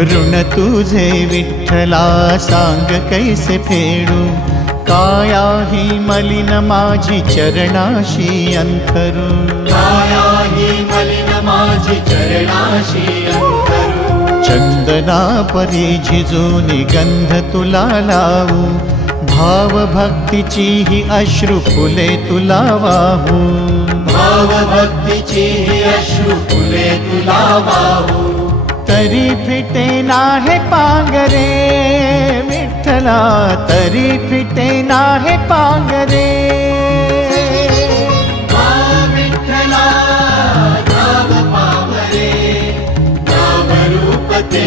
ऋण तुझे विठ्ठला सांग कैसे फेडू, काया ही मलिन माझी चरणाशी अंथरू, काया ही मलिन माझी चरणाशी अंतरू। चंदना परी झिजूनी गंध तुला लावू, भाव भक्तीची ही अश्रु फुले तुला वाहू, भाव भक्तीची ही अश्रु फुले तुला वाहू। तरी फिटे नाहे पांगरे विठ्ठला, तरी फिटे नाहे पांगरे। विठ्ठला धाव पावरे, नाम रूप ते